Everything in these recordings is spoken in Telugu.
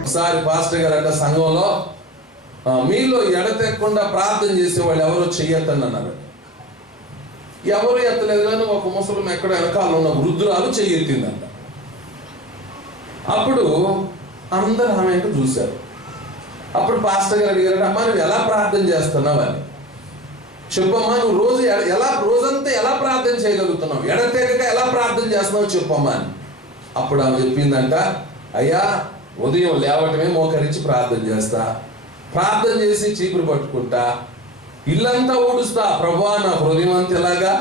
ఒకసారి పాస్టర్ గారు అంటే సంఘంలో మీలో ఎడతెక్కకుండా ప్రార్థన చేసేవాళ్ళు ఎవరో చెయ్యొద్దని అన్నారు. ఎవరు ఎత్తలేదు కానీ ఒక ముసలం ఎక్కడ వెనకాల ఉన్న వృద్ధురాలు చెయ్యెత్తిందంట. అప్పుడు అందరూ ఆమె చూశారు. అప్పుడు పాస్టర్ గారు అడిగారు, అమ్మా నువ్వు ఎలా ప్రార్థన చేస్తున్నావు అని చెప్పమ్మా, నువ్వు రోజంతా ఎలా ప్రార్థన చేయగలుగుతున్నావు, ఎడతెగక ఎలా ప్రార్థన చేస్తున్నావు చెప్పమ్మా అని. అప్పుడు ఆమె చెప్పిందంట, అయ్యా ఉదయం లేవటమే మోకరించి ప్రార్థన చేస్తా, ప్రార్థన చేసి చీపురు పట్టుకుంటా, ఇల్లంతా ఊడుస్తా, ప్రభువా నా హృదయం అంతా ఎలాగా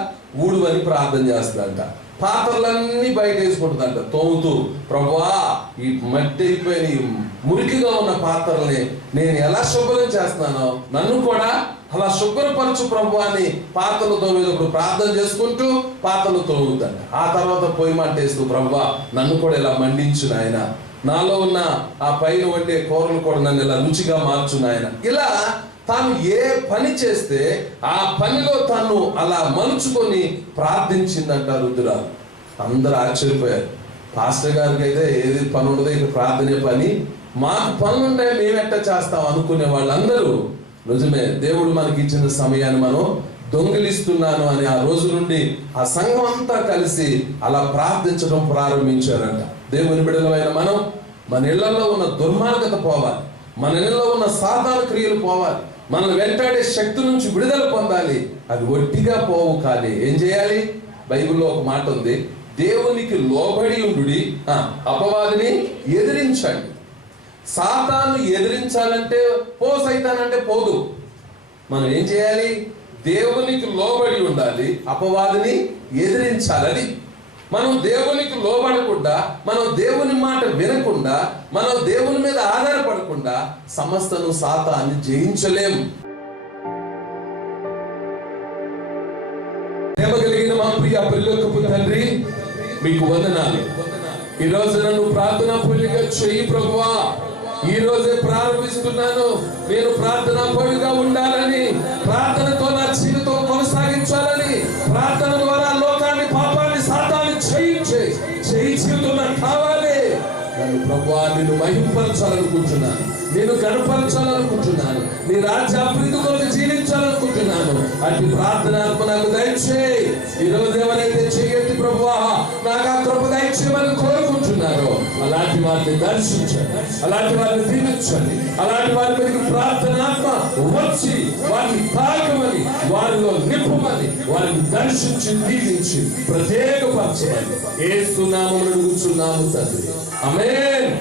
ఊడు అని ప్రార్థన చేస్తుందంట. పాత్రలన్నీ బయట వేసుకుంటుందంట తోముతూ, ప్రభువా ఈ మట్టి అయిపోయిన మురికిగా ఉన్న పాత్రల్ని నేను ఎలా శుభ్రం చేస్తున్నానో నన్ను కూడా అలా శుభ్రపరచు ప్రభువా అని పాత్రలు తోమేటప్పుడు ప్రార్థన చేసుకుంటూ పాత్రలు తోముతుందంట. ఆ తర్వాత పొయ్యి మంటేస్తూ, ప్రభువా నన్ను కూడా ఇలా మండించు నాయన, నాలో ఉన్న ఆ పైన వండే కూరలు కూడా నన్ను ఇలా రుచిగా మార్చు నాయన. ఇలా తాను ఏ పని చేస్తే ఆ పనిలో తాను అలా మలుచుకొని ప్రార్థించిందంట రుద్రాలు. అందరూ ఆశ్చర్యపోయారు. పాస్టర్ గారికి అయితే ఏది పని ఉండదో ఇక ప్రార్థనే పని, మాకు పనులు ఉంటాయి మేము ఎట్టా చేస్తాం అనుకునే వాళ్ళందరూ నిజమే దేవుడు మనకి ఇచ్చిన సమయాన్ని మనం దొంగిలిస్తున్నాను అని ఆ రోజు నుండి ఆ సంఘం అంతా కలిసి అలా ప్రార్థించడం ప్రారంభించారంట. దేవుని బిడ్డలమైన మనం మన ఇళ్లలో ఉన్న దుర్మార్గత పోవాలి, మన ఇళ్లలో ఉన్న సాతాను క్రియలు పోవాలి, మనల్ని వెంటాడే శక్తి నుంచి విడుదల పొందాలి. అది ఒట్టిగా పోవు కానీ ఏం చేయాలి? బైబిల్లో ఒక మాట ఉంది, దేవునికి లోబడి ఉండుడి, అపవాదిని ఎదిరించండి. సాతాను ఎదిరించాలంటే సైతానంటే పోదు. మనం ఏం చేయాలి? దేవునికి లోబడి ఉండాలి, అపవాదిని ఎదిరించాలని. మనం దేవునికి లోబడకుండా, మనం దేవుని మాట వినకుండా, మనం దేవుని మీద ఆధారపడకుండా సమస్తను సాతాన్ని జయించలేం. ప్రేమ కలిగిన మా ప్రియ పరలోకపు తండ్రి, మీకు వందనాలు. ఈ రోజు నన్ను ప్రార్థనా పరులుగా చెయ్యి ప్రభువా. ఈ రోజే ప్రారంభిస్తున్నాను, నేను ప్రార్థనా పరులుగా ఉండాలని, ప్రార్థనతో నా జీవితం కొనసాగించాలని, ప్రార్థన ద్వారా లోకాన్ని పాపాన్ని సాతాన్ని జయించే జీవితం నాకు కావాలి. నన్ను ప్రభువా నిన్ను మహింపరచాలనుకుంటున్నాను, నేను గణపరచాలనుకుంటున్నాను, నీ రాజ్య అభివృద్ధి కొరకు జీవించాలనుకుంటున్నాను. అట్టి ప్రార్థనాత్మ నాకు దయచేయి. ఈ రోజు ఎవరైతే చేయొద్దు ప్రభువా నాకు ఆ కృప దయచేయమని కోరుకుంటున్నారో అలాంటి వారిని దర్శించండి, అలాంటి వారిని దీవించండి, అలాంటి వారి మీదకి ప్రార్థనాత్మ వచ్చి వారిని తాకమని, వారిలో నింపమని, వారిని దర్శించి దీవించి ప్రత్యేకపరచమని యేసు నామములో అడుగుచున్నాము తండ్రి. ఆమేన్.